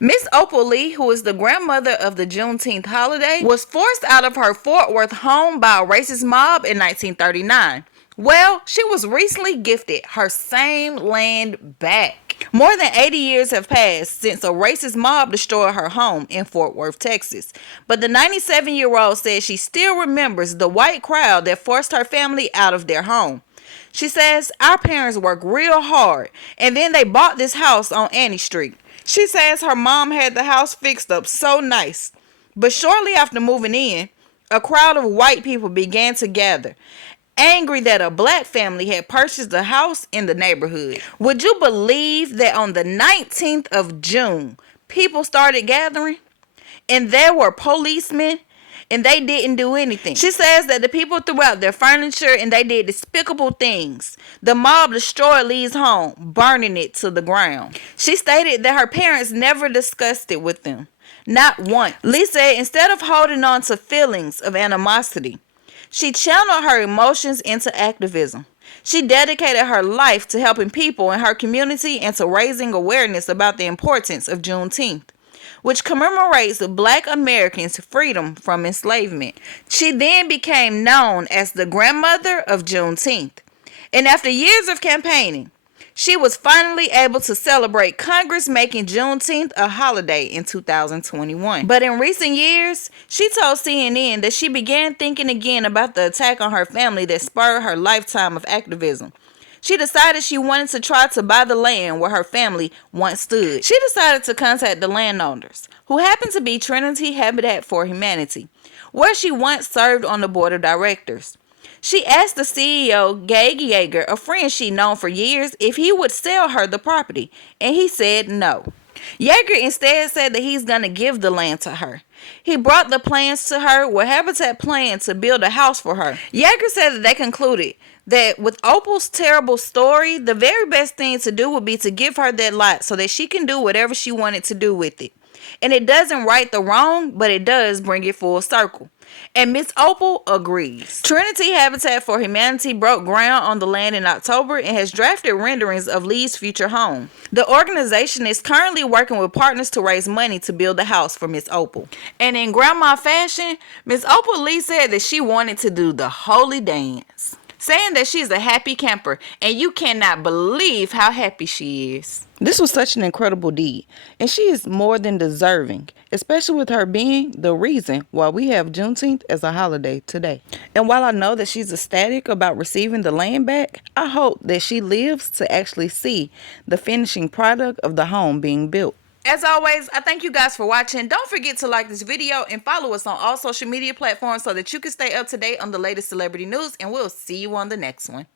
Miss Opal Lee, who is the grandmother of the Juneteenth holiday, was forced out of her Fort Worth home by a racist mob in 1939. Well, she was recently gifted her same land back. More than 80 years have passed since a racist mob destroyed her home in Fort Worth, Texas. But the 97-year-old says she still remembers the white crowd that forced her family out of their home. She says, "Our parents worked real hard, and then they bought this house on Annie Street." She says her mom had the house fixed up so nice. But shortly after moving in, a crowd of white people began to gather, angry that a black family had purchased a house in the neighborhood. Would you believe that on the 19th of June, people started gathering? And there were policemen, and they didn't do anything. She says that the people threw out their furniture and they did despicable things. The mob destroyed Lee's home, burning it to the ground. She stated that her parents never discussed it with them. Not once. Lee said instead of holding on to feelings of animosity, she channeled her emotions into activism. She dedicated her life to helping people in her community and to raising awareness about the importance of Juneteenth, which commemorates Black Americans' freedom from enslavement. She then became known as the grandmother of Juneteenth. And after years of campaigning, she was finally able to celebrate Congress making Juneteenth a holiday in 2021. But in recent years, she told CNN that she began thinking again about the attack on her family that spurred her lifetime of activism. She decided she wanted to try to buy the land where her family once stood. She decided to contact the landowners, who happened to be Trinity Habitat for Humanity, where she once served on the board of directors. She asked the CEO, Gage Yeager, a friend she'd known for years, if he would sell her the property, and he said no. Yeager instead said that he's going to give the land to her. He brought the plans to her where Habitat planned to build a house for her. Yeager said that they concluded that with Opal's terrible story, the very best thing to do would be to give her that lot so that she can do whatever she wanted to do with it. And it doesn't right the wrong, but it does bring it full circle. And Miss Opal agrees. Trinity Habitat for Humanity broke ground on the land in October and has drafted renderings of Lee's future home. The organization is currently working with partners to raise money to build a house for Miss Opal. And in grandma fashion, Miss Opal Lee said that she wanted to do the holy dance, saying that she's a happy camper, and you cannot believe how happy she is. This was such an incredible deed, and she is more than deserving, especially with her being the reason why we have Juneteenth as a holiday today. And while I know that she's ecstatic about receiving the land back, I hope that she lives to actually see the finishing product of the home being built. As always, I thank you guys for watching. Don't forget to like this video and follow us on all social media platforms so that you can stay up to date on the latest celebrity news, and we'll see you on the next one.